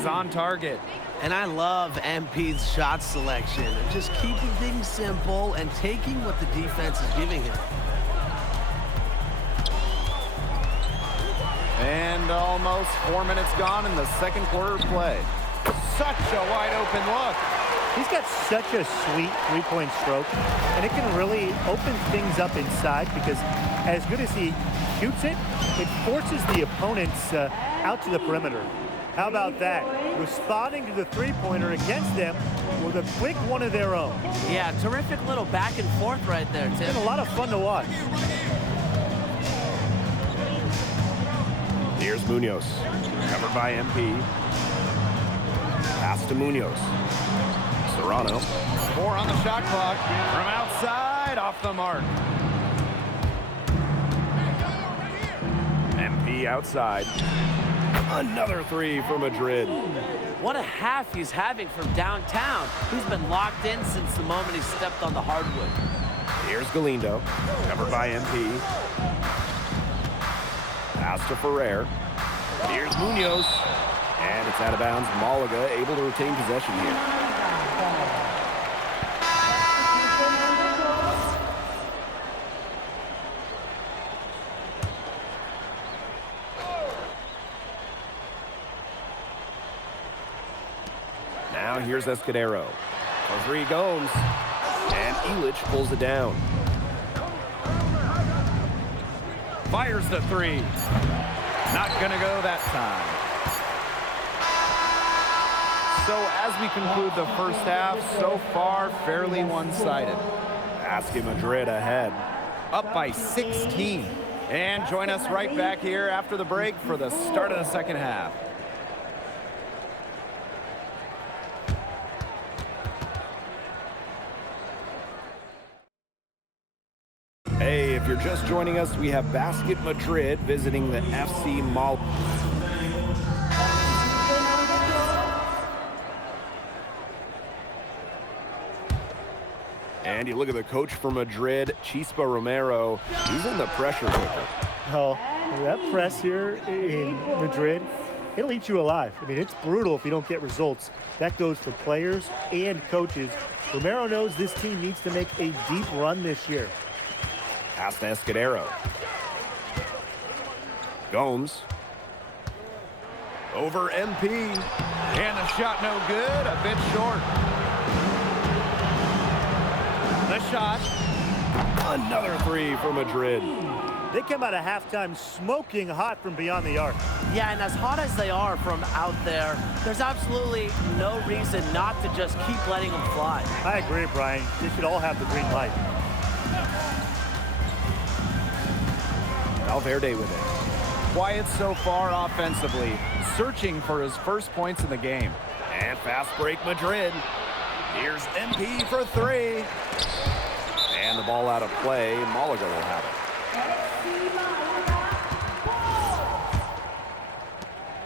is on target. And I love MP's shot selection. Just keeping things simple and taking what the defense is giving him. And almost 4 minutes gone in the second quarter of play. Such a wide open look. He's got such a sweet three-point stroke, and it can really open things up inside because as good as he shoots it, it forces the opponents out to the perimeter. How about that? Responding to the three-pointer against them with a quick one of their own. Yeah, terrific little back and forth right there, Tim. It's been a lot of fun to watch. Here's Munoz, covered by MP. Pass to Munoz. Serrano. 4 on the shot clock. From outside, off the mark. MP outside. Another three for Madrid. What a half he's having from downtown. He's been locked in since the moment he stepped on the hardwood. Here's Galindo, covered by MP. Pass to Ferrer. Here's Munoz. And it's out of bounds. Malaga able to retain possession here. Now here's Escudero. For three Gomes. And Illich pulls it down. Fires the three. Not going to go that time. So as we conclude the first half, so far fairly one-sided. Asking Madrid ahead. Up by 16. And join us right back here after the break for the start of the second half. Hey, if you're just joining us, we have Basket Madrid visiting the FC Malaga. And you look at the coach for Madrid, Chispa Romero. He's in the pressure cooker. Oh, that press here in Madrid, it'll eat you alive. I mean, it's brutal if you don't get results. That goes for players and coaches. Romero knows this team needs to make a deep run this year. Pass to Escudero. Gomes. Over MP. And the shot no good, a bit short. The shot. Another three for Madrid. They come out of halftime smoking hot from beyond the arc. Yeah, and as hot as they are from out there, there's absolutely no reason not to just keep letting them fly. I agree, Brian. They should all have the green light. Valverde with it. Quiet so far offensively, searching for his first points in the game. And fast break Madrid. Here's MP for three. And the ball out of play. Malaga will have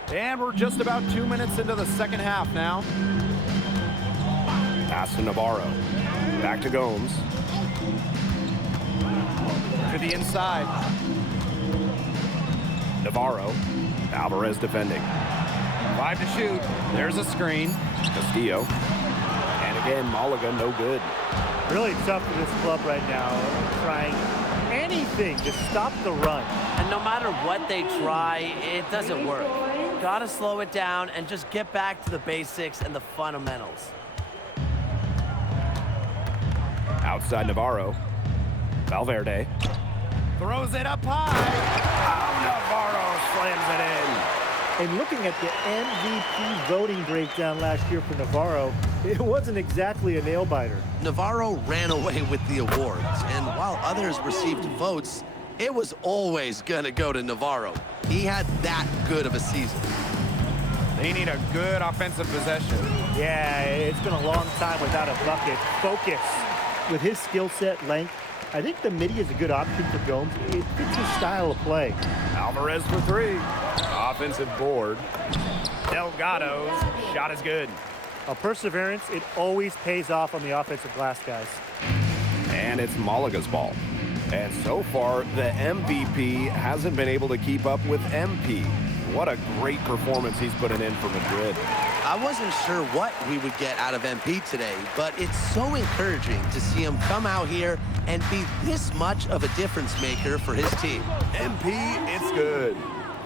it. And we're just about 2 minutes into the second half now. Pass to Navarro. Back to Gomes. To the inside. Navarro. Alvarez defending. 5 to shoot. There's a screen. Castillo. And again, Malaga no good. Really tough for this club right now, trying anything to stop the run. And no matter what they try, it doesn't work. Gotta slow it down and just get back to the basics and the fundamentals. Outside Navarro. Valverde. Throws it up high. Navarro slams it in. And looking at the MVP voting breakdown last year for Navarro, it wasn't exactly a nail-biter. Navarro ran away with the awards, and while others received votes, it was always gonna go to Navarro. He had that good of a season. They need a good offensive possession. Yeah, it's been a long time without a bucket. Focus. With his skill set, length, I think the midi is a good option for Gomes. It fits his style of play. Alvarez for three. Offensive board. Delgado's shot is good. Perseverance, it always pays off on the offensive glass, guys. And it's Malaga's ball. And so far, the MVP hasn't been able to keep up with MP. What a great performance he's putting in for Madrid. I wasn't sure what we would get out of MP today, but it's so encouraging to see him come out here and be this much of a difference maker for his team. MP, it's good.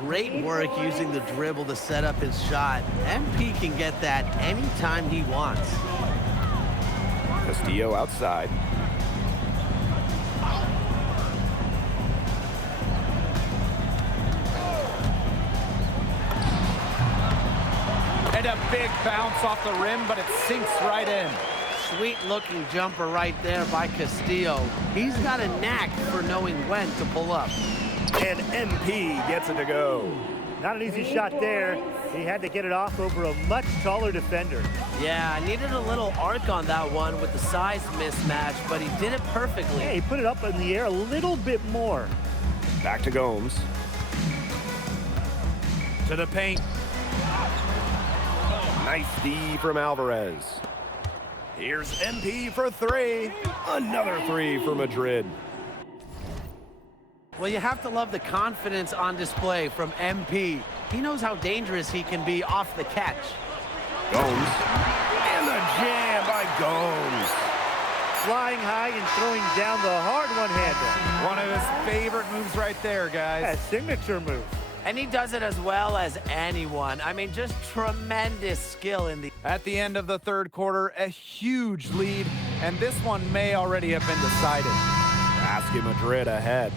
Great work using the dribble to set up his shot. MP can get that anytime he wants. Castillo outside. And a big bounce off the rim, but it sinks right in. Sweet looking jumper right there by Castillo. He's got a knack for knowing when to pull up. And MP gets it to go. Not an easy shot there. He had to get it off over a much taller defender. Yeah, I needed a little arc on that one with the size mismatch, but he did it perfectly. Yeah, he put it up in the air a little bit more. Back to Gomes. To the paint. Nice D from Alvarez. Here's MP for three. Another three for Madrid. Well, you have to love the confidence on display from MP. He knows how dangerous he can be off the catch. Gomes. And the jam by Gomes. Flying high and throwing down the hard one-hander. One of his favorite moves right there, guys. That signature move. And he does it as well as anyone. I mean, just tremendous skill in the... At the end of the third quarter, a huge lead, and this one may already have been decided. Basket Madrid ahead.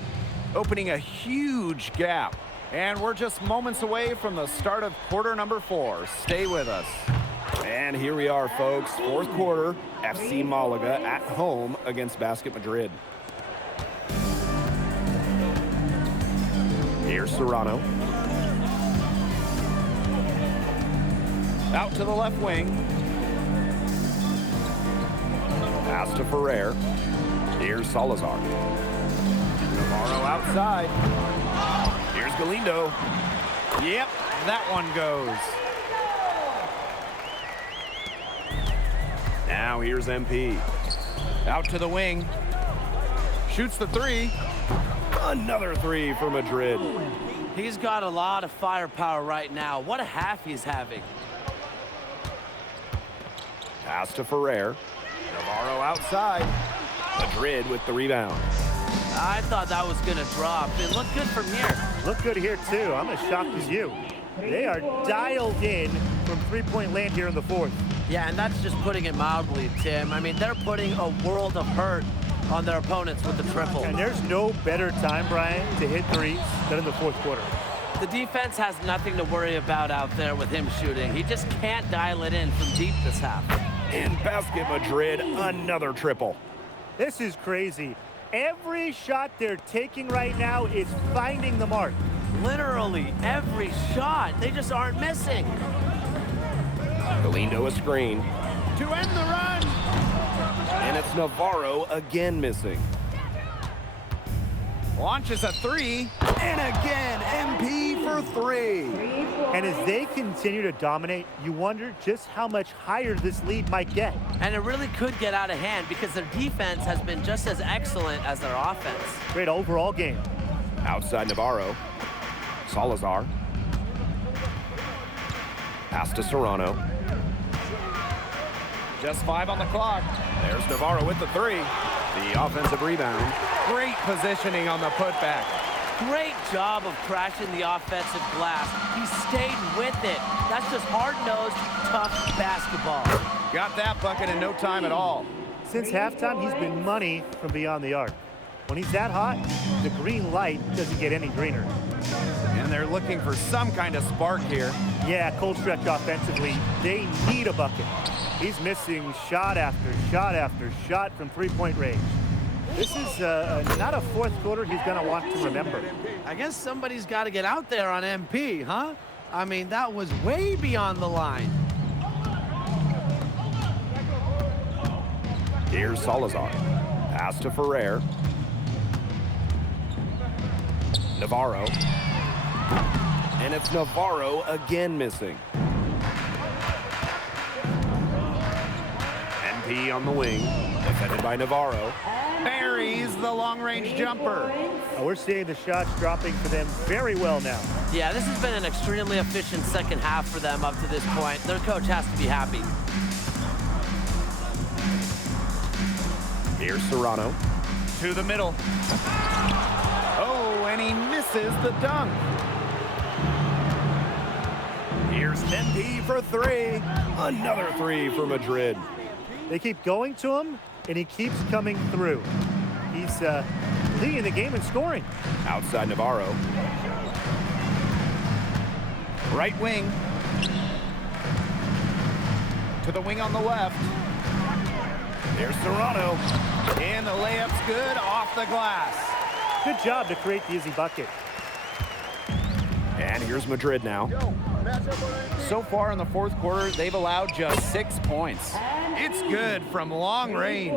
Opening a huge gap. And we're just moments away from the start of quarter number 4. Stay with us. And here we are, folks. Fourth quarter, FC Malaga at home against Basket Madrid. Here's Serrano. Out to the left wing. Pass to Ferrer. Here's Salazar. Navarro outside. Here's Galindo. Yep, that one goes. Now here's MP. Out to the wing. Shoots the three. Another three for Madrid. He's got a lot of firepower right now. What a half he's having. Pass to Ferrer. Navarro outside. Madrid with the rebound. I thought that was going to drop. It looked good from here. Look good here, too. I'm as shocked as you. They are dialed in from three-point land here in the fourth. Yeah, and that's just putting it mildly, Tim. I mean, they're putting a world of hurt on their opponents with the triple. And there's no better time, Brian, to hit threes than in the fourth quarter. The defense has nothing to worry about out there with him shooting. He just can't dial it in from deep this half. In Basket Madrid, another triple. This is crazy. Every shot they're taking right now is finding the mark. Literally every shot. They just aren't missing. Galindo a screen. To end the run. And it's Navarro again missing. Launches a three. And again, MP for three. And as they continue to dominate, you wonder just how much higher this lead might get. And it really could get out of hand because their defense has been just as excellent as their offense. Great overall game. Outside Navarro. Salazar. Pass to Serrano. Just 5 on the clock. There's Navarro with the three. The offensive rebound. Great positioning on the putback. Great job of crashing the offensive glass. He stayed with it. That's just hard-nosed, tough basketball. Got that bucket in no time at all. Since halftime, he's been money from beyond the arc. When he's that hot, the green light doesn't get any greener. And they're looking for some kind of spark here. Yeah, cold stretch offensively. They need a bucket. He's missing shot after shot after shot from three-point range. This is not a fourth quarter he's going to want to remember. I guess somebody's got to get out there on MP, huh? I mean, that was way beyond the line. Here's Salazar. Pass to Ferrer. Navarro. And it's Navarro again missing. MP on the wing. Defended by Navarro. Buries the long-range jumper. We're seeing the shots dropping for them very well now. Yeah, this has been an extremely efficient second half for them up to this point. Their coach has to be happy. Here's Serrano. To the middle. Oh, and he misses the dunk. Here's MP for three. Another three for Madrid. They keep going to him, and he keeps coming through. He's leading the game in scoring. Outside Navarro. Right wing. To the wing on the left. There's Serrano. And the layup's good off the glass. Good job to create the easy bucket. And here's Madrid now. So far in the fourth quarter, they've allowed just 6 points. It's good from long range.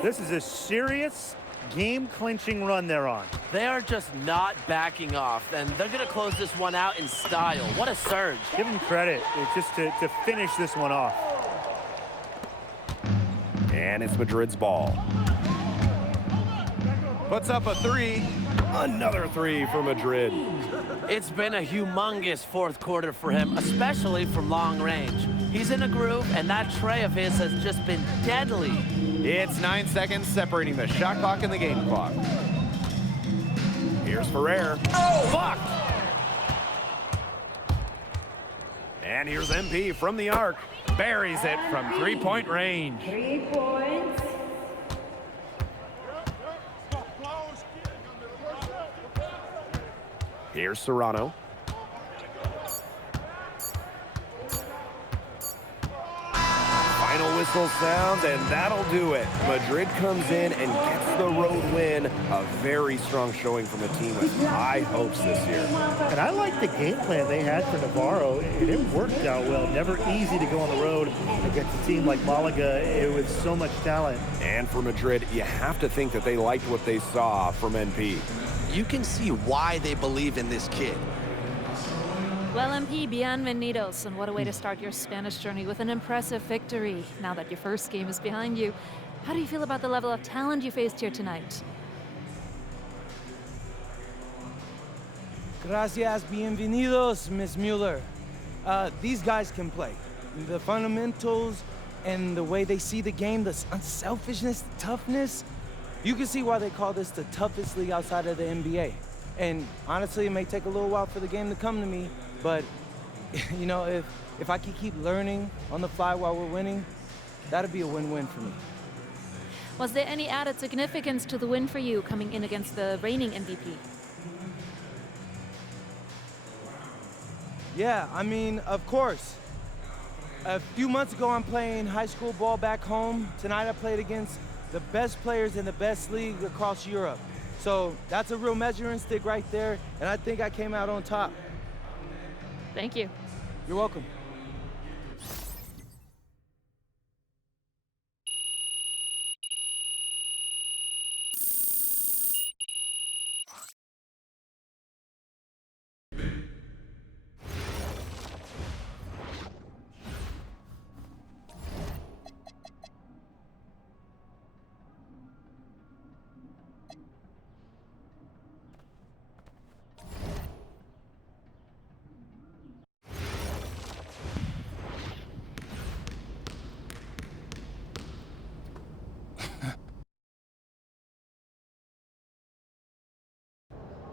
This is a serious game-clinching run they're on. They are just not backing off, and they're going to close this one out in style. What a surge. Give them credit. It's just to finish this one off. And it's Madrid's ball. Puts up a three. Another three for Madrid. It's been a humongous fourth quarter for him, especially from long range. He's in a groove, and that tray of his has just been deadly. It's 9 seconds separating the shot clock and the game clock. Here's Ferrer. Oh, blocked. And here's MP from the arc. Buries it from three-point range. 3 points. Here's Serrano. Final whistle sounds, and that'll do it. Madrid comes in and gets the road win. A very strong showing from a team with high hopes this year. And I like the game plan they had for Navarro, and it worked out well. Never easy to go on the road against a team like Malaga with so much talent. And for Madrid, you have to think that they liked what they saw from NP. You can see why they believe in this kid. Well, MP, bienvenidos, and what a way to start your Spanish journey with an impressive victory. Now that your first game is behind you, how do you feel about the level of talent you faced here tonight? Gracias, bienvenidos, Miss Mueller. These guys can play. The fundamentals and the way they see the game, the unselfishness, the toughness. You can see why they call this the toughest league outside of the NBA. And honestly, it may take a little while for the game to come to me, but you know, if I can keep learning on the fly while we're winning, that'd be a win-win for me. Was there any added significance to the win for you coming in against the reigning MVP? Yeah, I mean, of course. A few months ago, I'm playing high school ball back home. Tonight, I played against the best players in the best league across Europe. So that's a real measuring stick right there, and I think I came out on top. Thank you. You're welcome.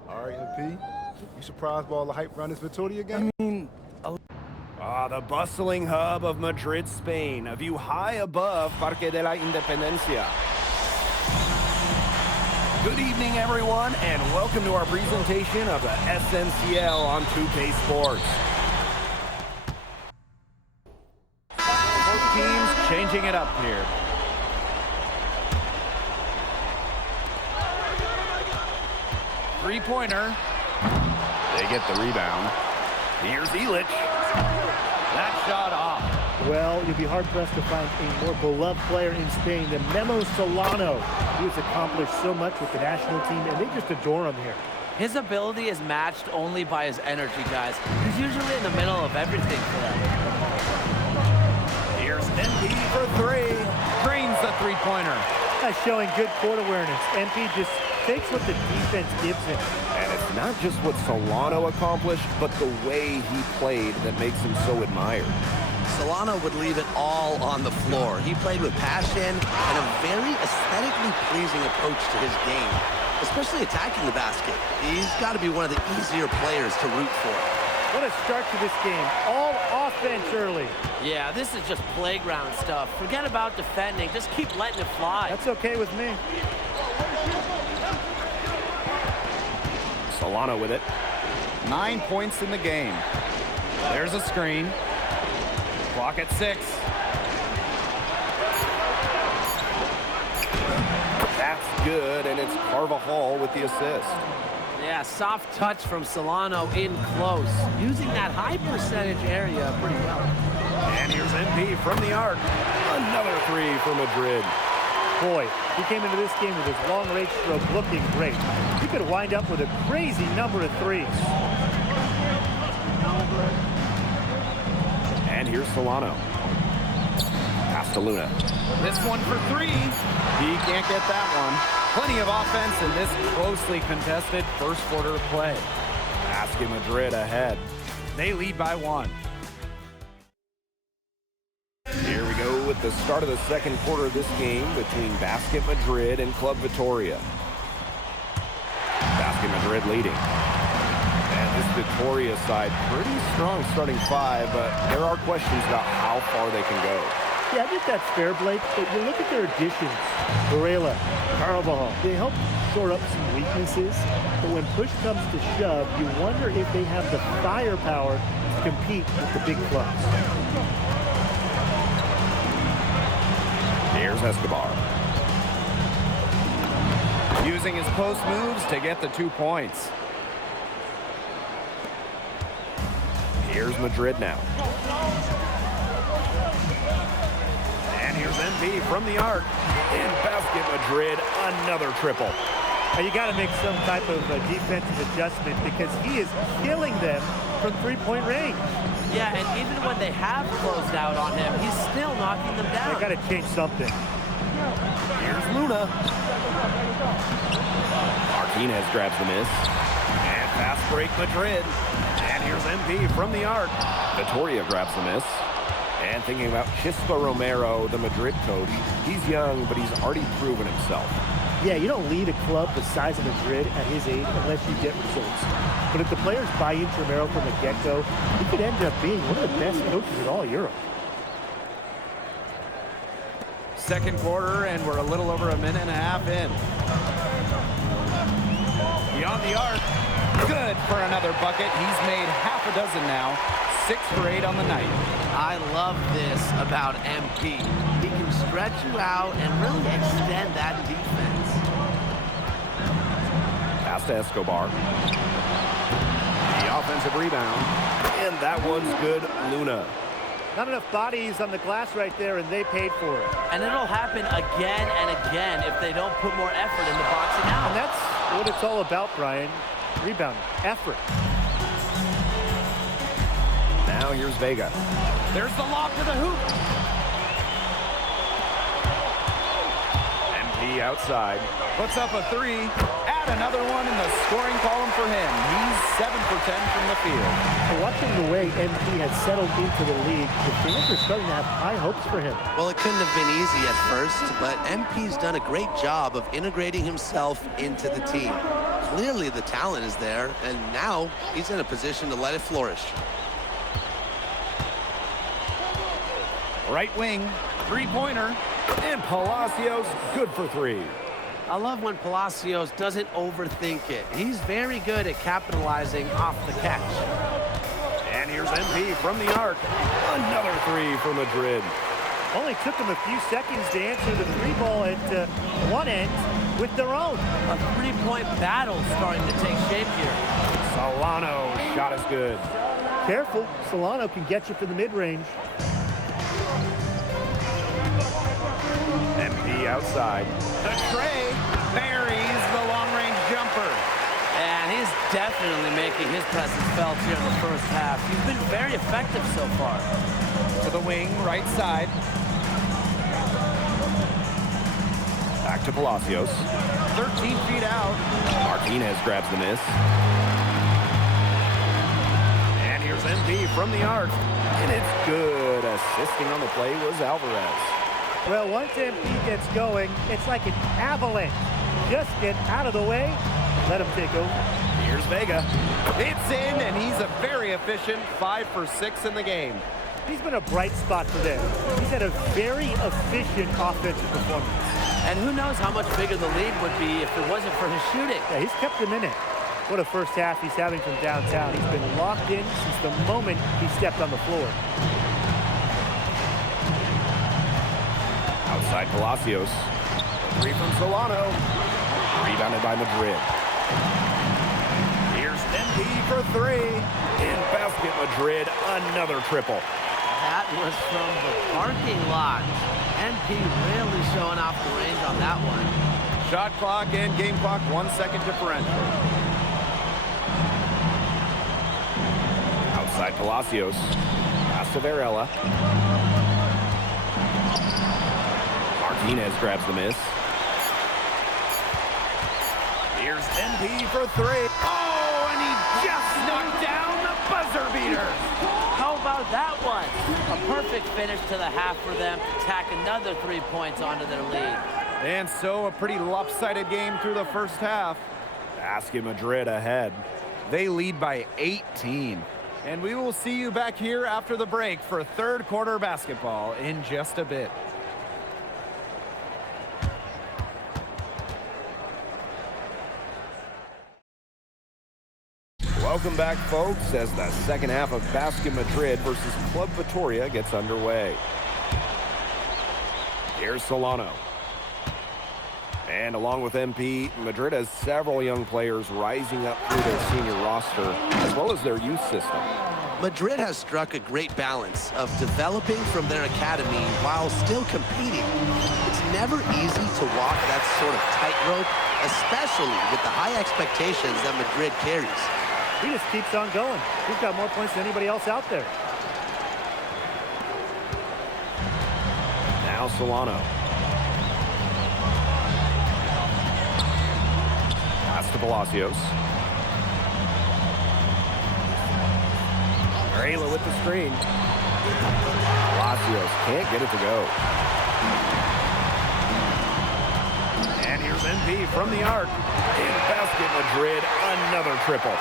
All right, MP, you surprised by all the hype around this Victoria game? I mean, The bustling hub of Madrid, Spain. A view high above Parque de la Independencia. Good evening, everyone, and welcome to our presentation of the SNCL on 2K Sports. Both teams changing it up here. Three-pointer. They get the rebound. Here's Illich. That shot off. Well, you'll be hard-pressed to find a more beloved player in Spain than Memo Solano. He has accomplished so much with the national team, and they just adore him here. His ability is matched only by his energy, guys. He's usually in the middle of everything for them. Here's MP for three. Drains the three-pointer. Showing good court awareness. MP just takes what the defense gives him. And it's not just what Solano accomplished, but the way he played that makes him so admired. Solano would leave it all on the floor. He played with passion and a very aesthetically pleasing approach to his game, especially attacking the basket. He's got to be one of the easier players to root for. What a start to this game. All offense early. Yeah, this is just playground stuff. Forget about defending. Just keep letting it fly. That's okay with me. Solano with it. 9 points in the game. There's a screen. Clock at 6. That's good, and it's Carvajal with the assist. Yeah, soft touch from Solano in close. Using that high percentage area pretty well. And here's MP from the arc. Another three for Madrid. Boy, he came into this game with his long-range stroke looking great. He could wind up with a crazy number of threes. And here's Solano. Pass to Luna. This one for 3. He can't get that one. Plenty of offense in this closely contested first quarter of play. Basket Madrid ahead. They lead by 1. Here we go with the start of the second quarter of this game between Basket Madrid and Club Vitoria. Basket Madrid leading. And this Vitoria side, pretty strong starting 5, but there are questions about how far they can go. Yeah, I think that's fair, Blake, but you look at their additions. Varela, Carvajal, they help shore up some weaknesses, but when push comes to shove, you wonder if they have the firepower to compete with the big clubs. Here's Escobar. Using his post moves to get the 2 points. Here's Madrid now. And here's MP from the arc. And Basket Madrid, another triple. Now you got to make some type of defensive adjustment because he is killing them from three-point range. Yeah, and even when they have closed out on him, he's still knocking them down. They got to change something. Here's Luna. Martinez grabs the miss. And fast break Madrid. And here's MP from the arc. Vitoria grabs the miss. And thinking about Chispa Romero, the Madrid coach, he's young, but he's already proven himself. Yeah, you don't lead a club the size of Madrid at his age unless you get results. But if the players buy into Romero from the get-go, he could end up being one of the best coaches in all Europe. Second quarter, and we're a little over a minute and a half in. Beyond the arc. Good for another bucket. He's made half a dozen now. 6 for 8 on the night. I love this about MP. He can stretch you out and really extend that defense. Pass to Escobar. The offensive rebound. And that one's good, Luna. Not enough bodies on the glass right there, and they paid for it. And it'll happen again and again if they don't put more effort into boxing out. And that's what it's all about, Brian. Rebounding, effort. Now here's Vega. There's the lob to the hoop. MP outside. Puts up a 3. Add another one in the scoring column for him. He's 7 for 10 from the field. Watching the way MP has settled into the league, the fans are starting to have high hopes for him. Well, it couldn't have been easy at first, but MP's done a great job of integrating himself into the team. Clearly the talent is there, and now he's in a position to let it flourish. Right wing, 3-pointer. And Palacios, good for 3. I love when Palacios doesn't overthink it. He's very good at capitalizing off the catch. And here's MP from the arc. Another 3 for Madrid. Only took them a few seconds to answer the 3-ball at one end with their own. A 3-point battle starting to take shape here. Solano, shot is good. Careful, Solano can get you for the mid-range. MP outside. The tray buries the long-range jumper. And he's definitely making his presence felt here in the first half. He's been very effective so far. To the wing, right side. Back to Palacios. 13 feet out. Martinez grabs the miss. And here's MP from the arc. And it's good. Assisting on the play was Alvarez. Well, once MP gets going, it's like an avalanche. Just get out of the way, let him take over. Here's Vega. It's in, and he's a very efficient 5 for 6 in the game. He's been a bright spot for them. He's had a very efficient offensive performance. And who knows how much bigger the lead would be if it wasn't for his shooting. Yeah, he's kept them in it. What a first half he's having from downtown. He's been locked in since the moment he stepped on the floor. Outside Palacios. A three from Solano. Rebounded by Madrid. Here's MP for 3. In basket Madrid, another triple. That was from the parking lot. MP really showing off the range on that one. Shot clock and game clock, 1 second differential. Outside Palacios. Pass to Varela. Martinez grabs the miss. Here's MP for 3. Oh, and he just knocked down the buzzer beater. How about that one? A perfect finish to the half for them to tack another 3 points onto their lead. And so a pretty lopsided game through the first half. Basket Madrid ahead. They lead by 18. And we will see you back here after the break for third quarter basketball in just a bit. Welcome back, folks, as the second half of Basket Madrid versus Club Vitoria gets underway. Here's Solano. And along with MP, Madrid has several young players rising up through their senior roster, as well as their youth system. Madrid has struck a great balance of developing from their academy while still competing. It's never easy to walk that sort of tightrope, especially with the high expectations that Madrid carries. He just keeps on going. He's got more points than anybody else out there. Now Solano. Pass to Palacios. Varela with the screen. Palacios can't get it to go. And here's MP from the arc. In basket Madrid, another triple.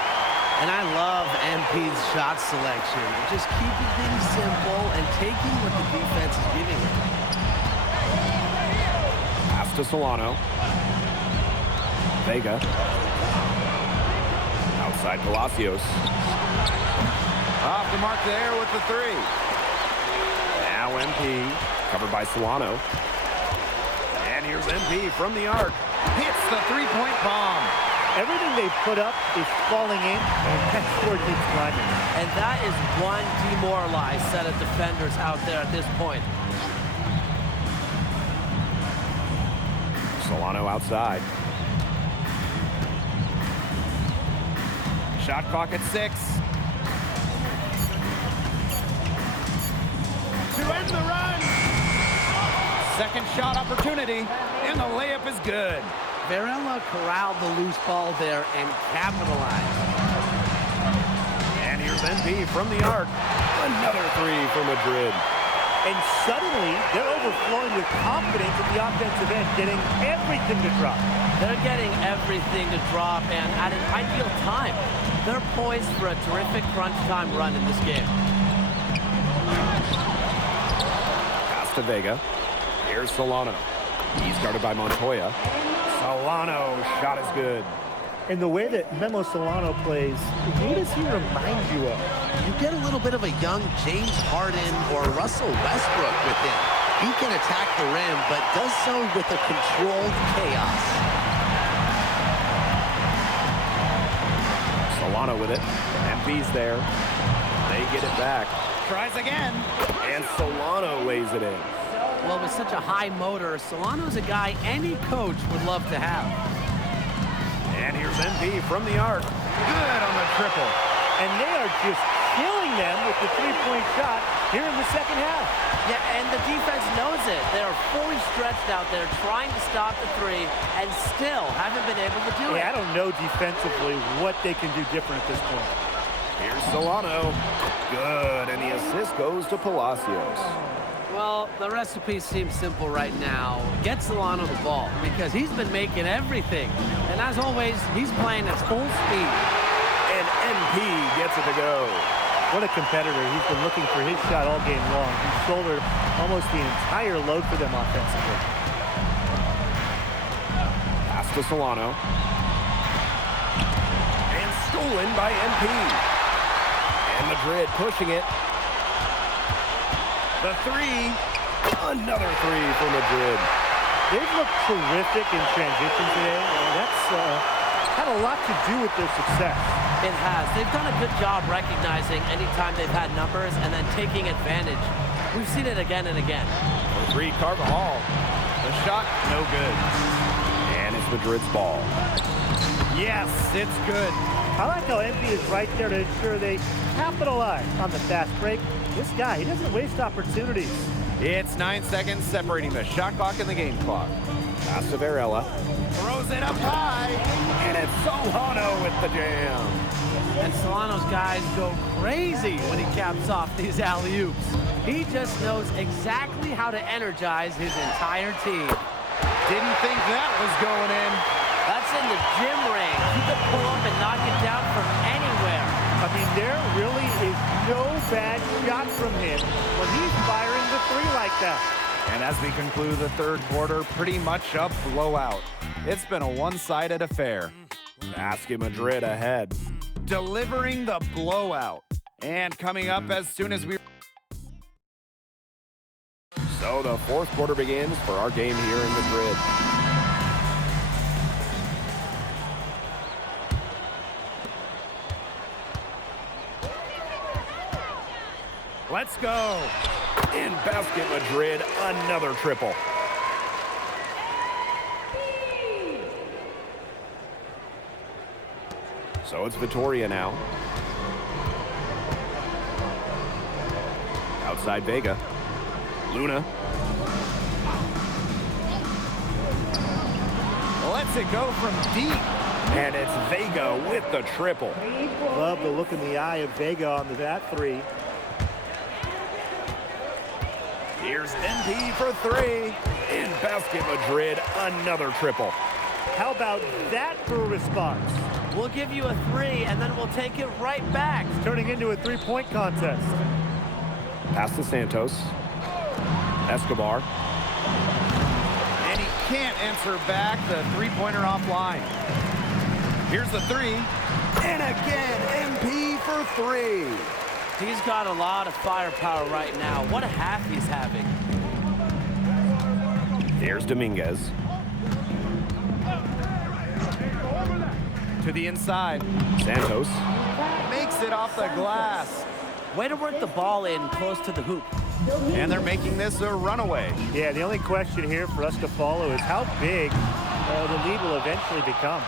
And I love MP's shot selection. Just keeping things simple and taking what the defense is giving him. Pass to Solano. Vega. Outside Palacios. Off the mark there with the 3. Now MP, covered by Solano. And here's MP from the arc. Hits the three-point bomb. Everything they put up is falling in, and that score keeps climbing. And that is one demoralized set of defenders out there at this point. Solano outside. Shot clock at 6. To end the run. Second shot opportunity, and the layup is good. Varela corralled the loose ball there and capitalized. And here's MP from the arc. Another 3 for Madrid. And suddenly, they're overflowing with confidence at the offensive end, getting everything to drop. They're getting everything to drop, and at an ideal time. They're poised for a terrific crunch time run in this game. Pass to Vega. Here's Solano. He's guarded by Montoya. Solano, shot is good. And the way that Memo Solano plays, who does he remind you of? You get a little bit of a young James Harden or Russell Westbrook with him. He can attack the rim, but does so with a controlled chaos. Solano with it. MP's there. They get it back. Tries again. And Solano lays it in. Well, with such a high motor, Solano's a guy any coach would love to have. And here's MP from the arc. Good on the triple. And they are just killing them with the three-point shot here in the second half. Yeah, and the defense knows it. They're fully stretched out there trying to stop the three and still haven't been able to do it. I don't know defensively what they can do different at this point. Here's Solano. Good, and the assist goes to Palacios. Well, the recipe seems simple right now. Get Solano the ball because he's been making everything. And as always, he's playing at full speed. And MP gets it to go. What a competitor. He's been looking for his shot all game long. He shouldered almost the entire load for them offensively. Pass to Solano. And stolen by MP. And Madrid pushing it. The three. Another three for Madrid. They've looked terrific in transition today. That's had a lot to do with their success. It has. They've done a good job recognizing anytime they've had numbers and then taking advantage. We've seen it again and again. For three, Carvajal. The shot, no good. And it's Madrid's ball. Yes, it's good. I like how MP is right there to ensure they capitalize on the fast break. This guy, he doesn't waste opportunities. It's 9 seconds separating the shot clock and the game clock. Pass to Varela. Throws it up high. And it's Solano with the jam. And Solano's guys go crazy when he caps off these alley-oops. He just knows exactly how to energize his entire team. Didn't think that was going in. That's in the gym range. He could pull up and knock it down from anywhere. I mean, there really is no bad shot from him when he's firing the three like that. And as we conclude the third quarter, pretty much a blowout. It's been a one-sided affair. Basket Madrid ahead. Delivering the blowout. And coming up as soon as we... So the fourth quarter begins for our game here in Madrid. Let's go. In basket Madrid, another triple. So it's Vitoria now. Outside Vega. Luna. Lets it go from deep. And it's Vega with the triple. Love the look in the eye of Vega on that three. Here's MP for three. In basket Madrid, another triple. How about that for a response? We'll give you a three, and then we'll take it right back. It's turning into a three-point contest. Pass to Santos. Escobar. And he can't answer back the three-pointer offline. Here's the three. And again, MP for three. He's got a lot of firepower right now. What a half he's having. Here's Dominguez. To the inside. Santos. Makes it off the glass. Way to work the ball in close to the hoop. And they're making this a runaway. Yeah, the only question here for us to follow is how big the lead will eventually become.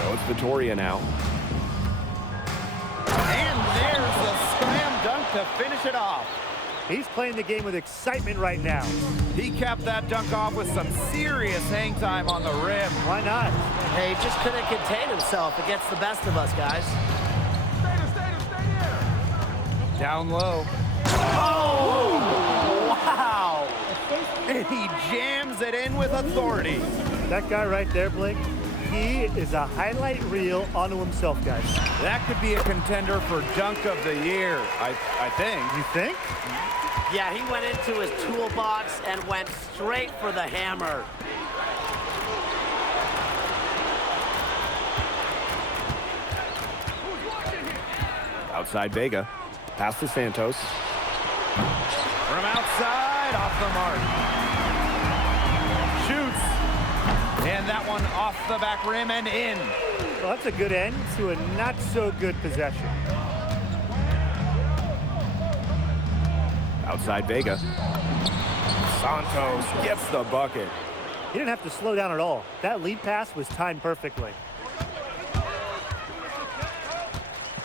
So it's Vitoria now. And there's the slam dunk to finish it off. He's playing the game with excitement right now. He capped that dunk off with some serious hang time on the rim. Why not? Hey, he just couldn't contain himself against the best of us, guys. Down low. Oh! Wow! And he jams it in with authority. That guy right there, Blake, he is a highlight reel onto himself, guys. That could be a contender for dunk of the year, I think. You think? Yeah, he went into his toolbox and went straight for the hammer. Outside Vega. Pass to Santos. From outside, off the mark. Shoots. And that one off the back rim and in. Well, that's a good end to a not-so-good possession. Outside Vega. Santos gets the bucket. He didn't have to slow down at all. That lead pass was timed perfectly.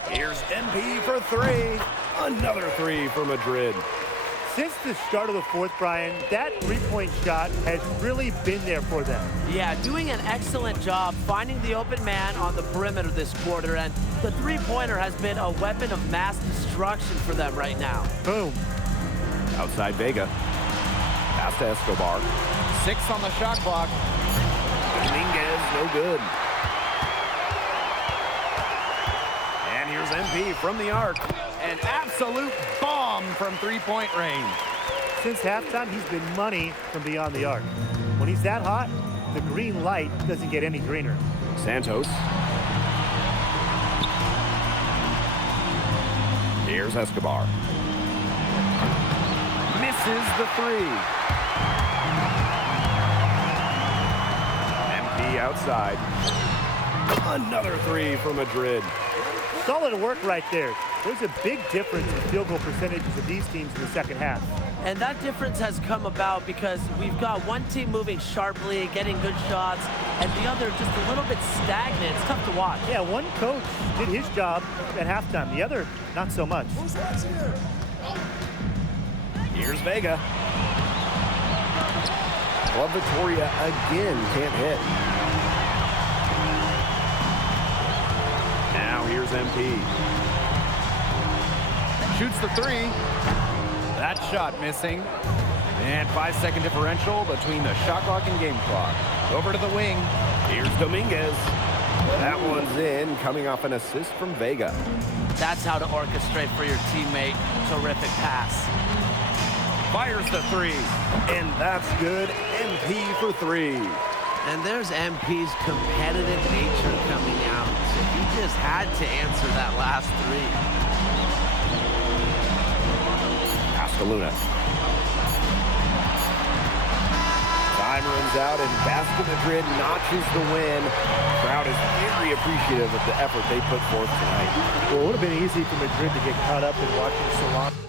Here's MP for three. Another three for Madrid. Since the start of the fourth, Brian, that three-point shot has really been there for them. Yeah, doing an excellent job finding the open man on the perimeter this quarter, and the three-pointer has been a weapon of mass destruction for them right now. Boom. Outside Vega. Pass to Escobar. 6 on the shot clock. Dominguez, no good. And here's MP from the arc. An absolute bomb from three-point range. Since halftime, he's been money from beyond the arc. When he's that hot, the green light doesn't get any greener. Santos. Here's Escobar. Misses the three. MP outside. Another three for Madrid. Solid work right there. There's a big difference in field goal percentages of these teams in the second half. And that difference has come about because we've got one team moving sharply, getting good shots, and the other just a little bit stagnant. It's tough to watch. Yeah, one coach did his job at halftime. The other, not so much. Here's Vega. Club Victoria again can't hit. Now here's MP. Shoots the three. That shot missing. And 5-second differential between the shot clock and game clock. Over to the wing. Here's Dominguez. That one's in, coming off an assist from Vega. That's how to orchestrate for your teammate. Terrific pass. Fires the three. And that's good. MP for three. And there's MP's competitive nature coming out. So he just had to answer that last three. Pass to Luna. Time runs out and Basket Madrid notches the win. Crowd is very appreciative of the effort they put forth tonight. Well, it would have been easy for Madrid to get caught up in watching Solana.